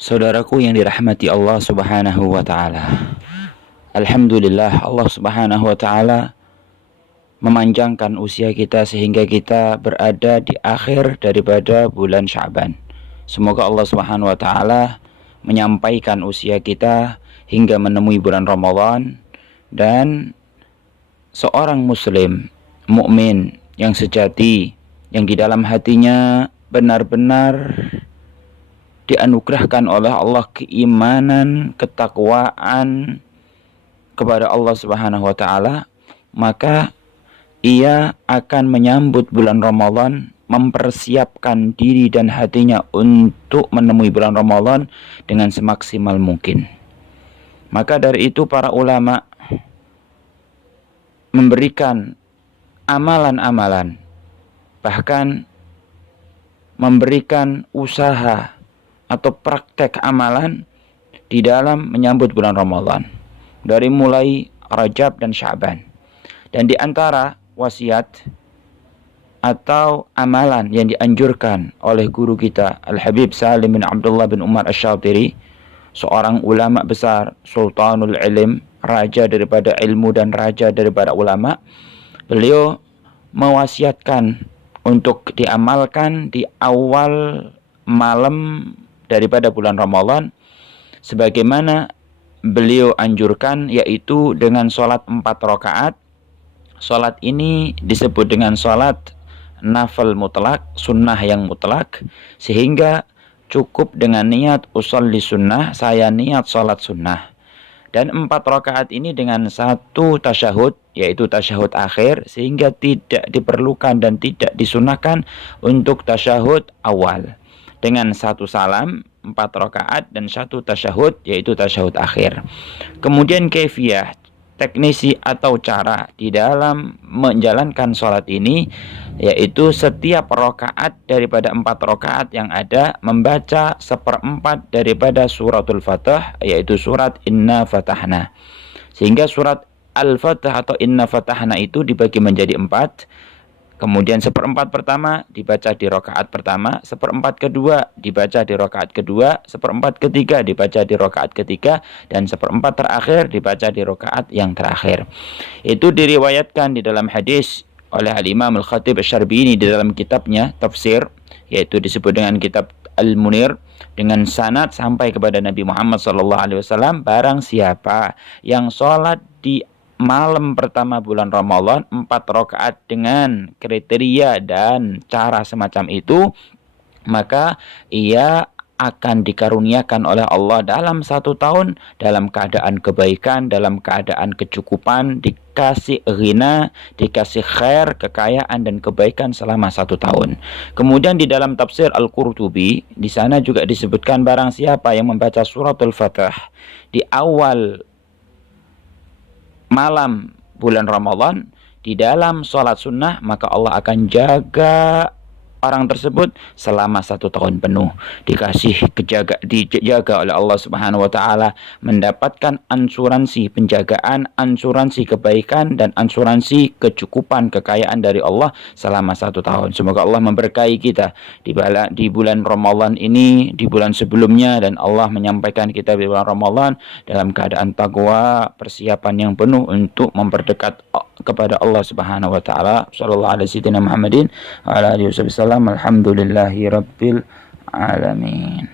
Saudaraku yang dirahmati Allah Subhanahu wa taala. Alhamdulillah, Allah Subhanahu wa taala memanjangkan usia kita sehingga kita berada di akhir daripada bulan Sya'ban. Semoga Allah Subhanahu wa taala menyampaikan usia kita hingga menemui bulan Ramadan, dan seorang muslim mukmin yang sejati, yang di dalam hatinya benar-benar dianugerahkan oleh Allah keimanan, ketakwaan kepada Allah Subhanahu wa taala, maka ia akan menyambut bulan Ramadan, mempersiapkan diri dan hatinya untuk menemui bulan Ramadan dengan semaksimal mungkin. Maka dari itu para ulama memberikan amalan-amalan, bahkan memberikan usaha atau praktek amalan di dalam menyambut bulan Ramadan, dari mulai Rajab dan Sya'ban. Dan di antara wasiat atau amalan yang dianjurkan oleh guru kita Al-Habib Salim bin Abdullah bin Umar Asy-Syatiri, seorang ulama besar, Sultanul Ilm, raja daripada ilmu dan raja daripada ulama, beliau mewasiatkan untuk diamalkan di awal malam daripada bulan Ramadan, sebagaimana beliau anjurkan, yaitu dengan sholat 4 rakaat. Sholat ini disebut dengan sholat nafil mutlak, sunnah yang mutlak, sehingga cukup dengan niat usolli sunnah, saya niat sholat sunnah. Dan 4 rakaat ini dengan 1 tasyahud, yaitu tasyahud akhir, sehingga tidak diperlukan dan tidak disunahkan untuk tasyahud awal. Dengan 1 salam, 4 rakaat dan 1 tasyahud, yaitu tasyahud akhir. Kemudian kaifiyah, teknisi atau cara di dalam menjalankan sholat ini, yaitu setiap rakaat daripada 4 rakaat yang ada membaca 1/4 daripada suratul Fatah, yaitu surat Inna Fatahna. Sehingga surat Al-Fatah atau Inna Fatahna itu dibagi menjadi 4. Kemudian 1/4 pertama dibaca di rakaat pertama, 1/4 kedua dibaca di rakaat kedua, 1/4 ketiga dibaca di rakaat ketiga, dan 1/4 terakhir dibaca di rakaat yang terakhir. Itu diriwayatkan di dalam hadis oleh Al-Imam Al-Khatib Asy-Syarbini di dalam kitabnya Tafsir, yaitu disebut dengan kitab Al-Munir, dengan sanad sampai kepada Nabi Muhammad SAW. Barang siapa yang sholat di malam pertama bulan Ramadan 4 rakaat dengan kriteria dan cara semacam itu, maka ia akan dikaruniakan oleh Allah dalam 1 tahun dalam keadaan kebaikan, dalam keadaan kecukupan, dikasih ghina, dikasih khair, kekayaan dan kebaikan selama 1 tahun. Kemudian di dalam tafsir Al-Qurtubi, di sana juga disebutkan barang siapa yang membaca suratul Fatah di awal malam bulan Ramadan di dalam sholat sunnah, maka Allah akan jaga orang tersebut selama 1 tahun penuh, dijaga oleh Allah Subhanahu wa taala, mendapatkan ansuransi penjagaan, ansuransi kebaikan dan ansuransi kecukupan kekayaan dari Allah selama 1 tahun. Semoga Allah memberkahi kita di bulan Ramadan ini, di bulan sebelumnya, dan Allah menyampaikan kita di bulan Ramadan dalam keadaan takwa, persiapan yang penuh untuk memperdekat kepada Allah Subhanahu wa taala. Sallallahu alaihi wasallam Muhammadin wa ala alihi wasallam. Alhamdulillahi rabbil alamin.